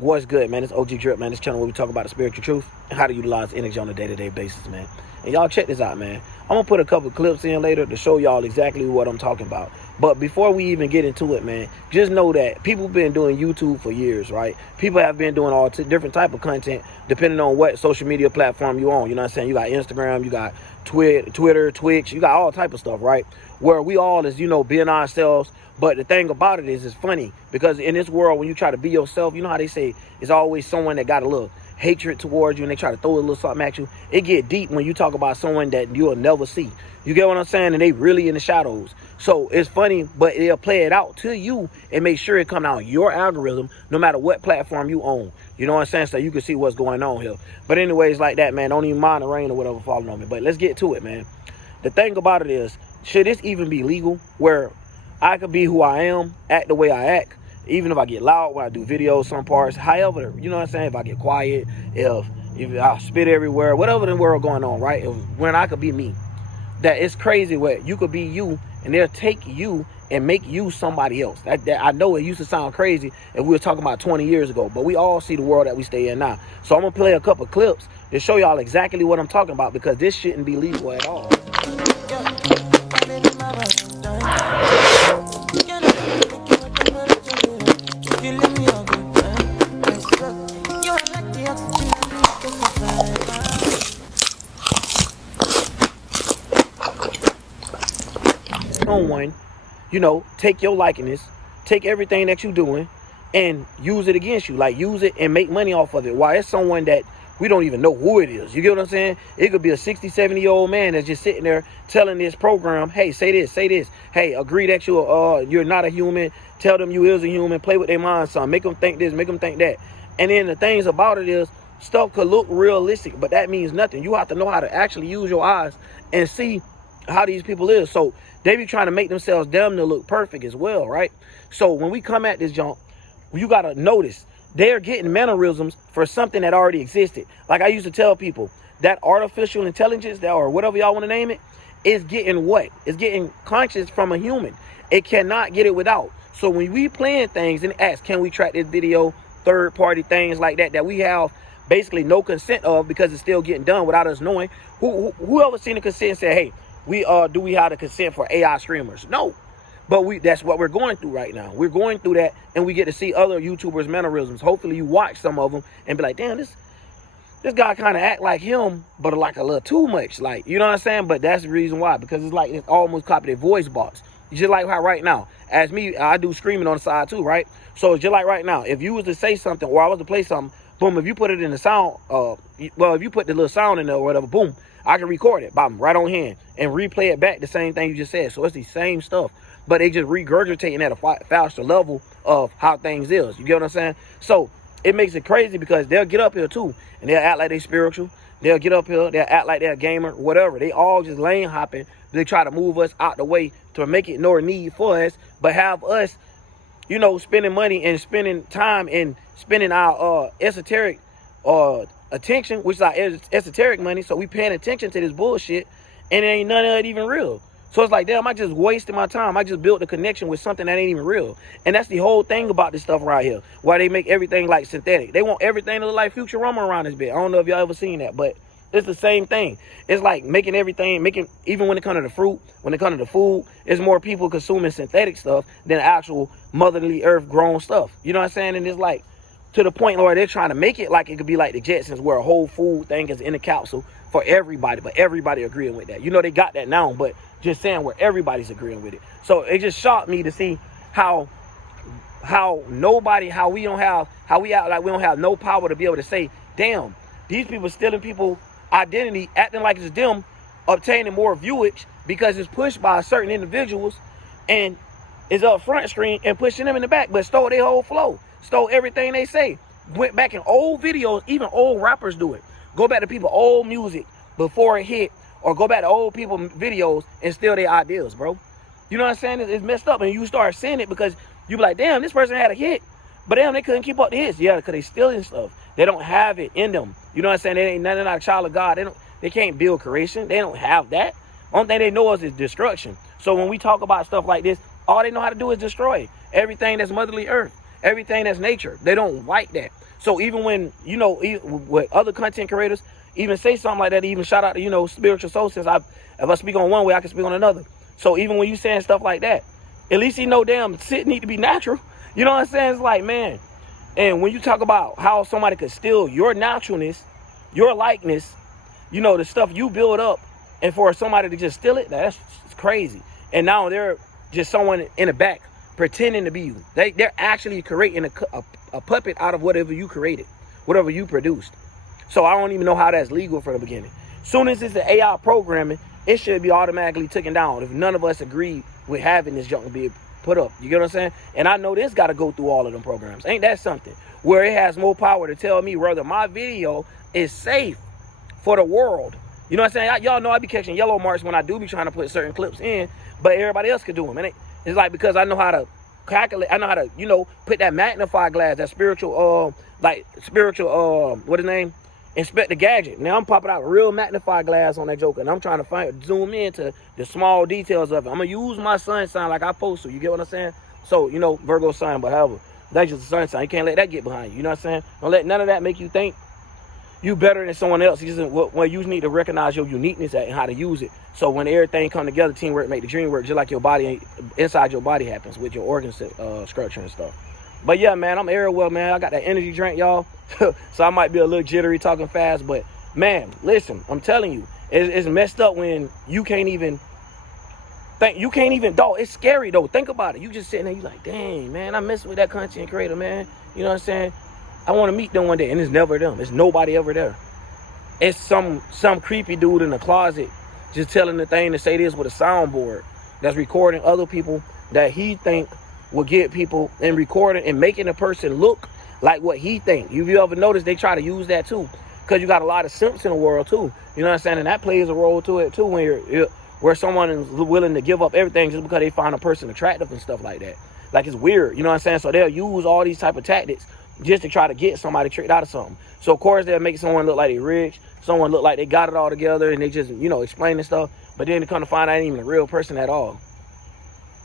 What's good, man? It's OG Drip, man. This channel where we talk about the spiritual truth and how to utilize energy on a day-to-day basis, man. And y'all check this out, man. I'm going to put a couple clips in later to show y'all exactly what I'm talking about. But before we even get into it, man, just know that people have been doing YouTube for years, right? People have been doing all different type of content depending on what social media platform you on. You know what I'm saying? You got Instagram, you got Twitter, Twitch, you got all type of stuff, right? Where we all is, being ourselves. But the thing about it is, it's funny because in this world, when you try to be yourself, you know how they say it's always someone that got a little hatred towards you and they try to throw a little something at you. It get deep when you talk about someone that you'll never see. You get what I'm saying? And they really in the shadows. So it's funny, but they'll play it out to you and make sure it come out your algorithm, no matter what platform you own. You know what I'm saying? So you can see what's going on here. But anyways, like that, man, don't even mind the rain or whatever falling on me. But let's get to it, man. The thing about it is, should this even be legal where I could be who I am, act the way I act, even if I get loud when I do videos, some parts, however, you know what I'm saying? If I get quiet, if I spit everywhere, whatever the world going on, right? When I could be me. That it's crazy where you could be you and they'll take you and make you somebody else. That I know it used to sound crazy if we were talking about 20 years ago, but we all see the world that we stay in now. So I'm going to play a couple clips to show y'all exactly what I'm talking about because this shouldn't be legal at all. Someone, take your likeness, take everything that you're doing and use it against you. Like, use it and make money off of it. Why? It's someone that we don't even know who it is. You get what I'm saying? It could be a 60, 70-year-old man that's just sitting there telling this program, hey, say this, say this. Hey, agree that you're not a human. Tell them you is a human. Play with their mind, son. Make them think this, make them think that. And then the things about it is, stuff could look realistic, but that means nothing. You have to know how to actually use your eyes and see how these people is. So they be trying to make themselves damn near look perfect as well, right? So when we come at this junk, you got to notice they're getting mannerisms for something that already existed. Like I used to tell people, that artificial intelligence, or whatever y'all want to name it, is getting what? It's getting conscious from a human. It cannot get it without. So when we playing things and ask, can we track this video, third-party things like that we have basically no consent of because it's still getting done without us knowing. Whoever seen the consent and said, hey, do we have the consent for AI streamers? No. But that's what we're going through right now. We're going through that, and we get to see other YouTubers' mannerisms. Hopefully you watch some of them and be like, damn, this guy kind of act like him, but like a little too much. Like, you know what I'm saying? But that's the reason why, because it's like it's almost copied their voice box. Just like how right now, as me, I do screaming on the side too, right? So it's just like right now, if you was to say something or I was to play something, boom, if you put it in the sound, if you put the little sound in there or whatever, boom, I can record it, bam, right on hand, and replay it back, the same thing you just said. So it's the same stuff, but they just regurgitating at a faster level of how things is. You get what I'm saying? So it makes it crazy because they'll get up here too, and they'll act like they spiritual. They'll get up here, they'll act like they're a gamer, whatever. They all just lane hopping. They try to move us out the way to make it no need for us, but have us, spending money and spending time and spending our esoteric attention, which is our esoteric money. So we paying attention to this bullshit, and ain't none of it even real. So it's like, damn, I just wasted my time. I just built a connection with something that ain't even real. And that's the whole thing about this stuff right here. Why they make everything like synthetic. They want everything to look like Futurama around this bit. I don't know if y'all ever seen that, but it's the same thing. It's like making everything, even when it comes to the fruit, when it comes to the food, it's more people consuming synthetic stuff than actual motherly earth grown stuff. You know what I'm saying? And it's like, to the point where they're trying to make it like it could be like the Jetsons, where a whole food thing is in a capsule for everybody, but everybody agreeing with that. They got that now, but just saying where everybody's agreeing with it. So it just shocked me to see how we act like we don't have no power to be able to say, damn, these people stealing people's identity, acting like it's them, obtaining more viewage because it's pushed by certain individuals and is up front screen and pushing them in the back, but stole their whole flow, stole everything they say, went back in old videos, even old rappers do it. Go back to people old music before it hit, or go back to old people videos and steal their ideas, bro. You know what I'm saying? It's messed up, and you start seeing it because you be like, damn, this person had a hit, but damn, they couldn't keep up the hits. Yeah, because they stealing stuff. They don't have it in them. You know what I'm saying? They ain't nothing like a child of God. They can't build creation. They don't have that. Only thing they know is destruction. So when we talk about stuff like this, all they know how to do is destroy everything that's motherly earth. everything that's nature. They don't like that. So even when, you know, with other content creators, even say something like that, even shout out to, you know, Spiritual Soul, since if I speak on one way, I can speak on another. So even when you saying stuff like that, at least you know, damn, shit need to be natural. You know what I'm saying? It's like, man. And when you talk about how somebody could steal your naturalness, your likeness, you know, the stuff you build up, and for somebody to just steal it, that's crazy. And now they're just someone in the back pretending to be you. They're actually creating a puppet out of whatever you created, whatever you produced. So I don't even know how that's legal from the beginning. Soon as it's the AI programming, it should be automatically taken down if none of us agree with having this junk to be put up. You get what I'm saying? And I know this got to go through all of them programs. Ain't that something? Where it has more power to tell me whether my video is safe for the world. You know what I'm saying? Y'all know I be catching yellow marks when I do be trying to put certain clips in, but everybody else could do them. And it's like, because I know how to calculate, I know how to, you know, put that magnify glass, that spiritual, what is the name? Inspect the gadget. Now I'm popping out a real magnify glass on that joker, and I'm trying to zoom into the small details of it. I'm gonna use my sun sign like I supposed to. You get what I'm saying? So, you know, Virgo sign, but however, that's just a sun sign. You can't let that get behind you. You know what I'm saying? Don't let none of that make you think you better than someone else. Well, you need to recognize your uniqueness and how to use it. So when everything come together, teamwork make the dream work. Just like your body, inside your body happens with your organ structure and stuff. But yeah, man, I'm Ariel, man. I got that energy drink, y'all. So I might be a little jittery talking fast, but man, listen, I'm telling you, it's messed up when you can't even think. You can't even, dog. It's scary though. Think about it. You just sitting there, you like, dang, man, I mess with that content creator, man. You know what I'm saying? I want to meet them one day, and it's never them. It's nobody ever there. It's some creepy dude in the closet just telling the thing to say this with a soundboard that's recording other people that he think will get people and recording and making a person look like what he think. You ever notice they try to use that too? Because you got a lot of simps in the world too. You know what I'm saying? And that plays a role to it too, when where someone is willing to give up everything just because they find a person attractive and stuff like that. Like, it's weird. You know what I'm saying? So they'll use all these type of tactics just to try to get somebody tricked out of something. So of course they'll make someone look like they rich, someone look like they got it all together, and they just, you know, explaining stuff. But then they come to find out ain't even a real person at all.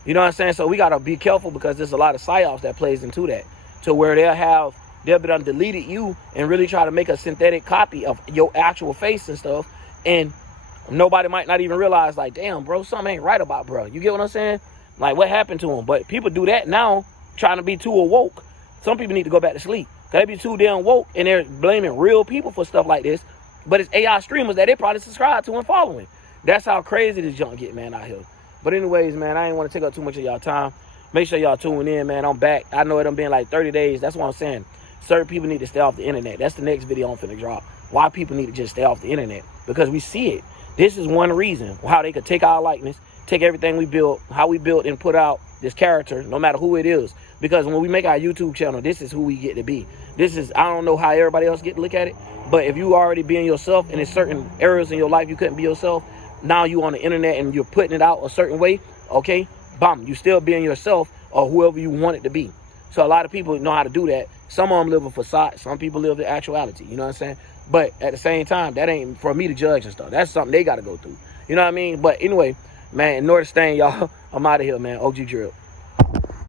You know what I'm saying? So we got to be careful, because there's a lot of psyops that plays into that, to where they'll be done deleted you and really try to make a synthetic copy of your actual face and stuff. And nobody might not even realize, like, damn, bro, something ain't right about bro. You get what I'm saying? Like, what happened to him? But people do that now, trying to be too awoke. Some people need to go back to sleep. They be too damn woke, and they're blaming real people for stuff like this. But it's AI streamers that they probably subscribe to and following. That's how crazy this junk get, man, out here. But anyways, man, I ain't want to take up too much of y'all time. Make sure y'all tune in, man. I'm back. I know it done been like 30 days. That's what I'm saying. Certain people need to stay off the internet. That's the next video I'm finna drop. Why people need to just stay off the internet. Because we see it. This is one reason how they could take our likeness, take everything we built, how we built and put out this character, no matter who it is. Because when we make our YouTube channel, this is who we get to be. This is, I don't know how everybody else get to look at it, but if you already being yourself and in certain areas in your life you couldn't be yourself, now you on the internet and you're putting it out a certain way, okay, bam, you still being yourself or whoever you want it to be. So a lot of people know how to do that. Some of them live a facade. Some people live the actuality, you know what I'm saying? But at the same time, that ain't for me to judge and stuff. That's something they got to go through. You know what I mean? But anyway, man, in order to stay, y'all, I'm out of here, man. OG Drill.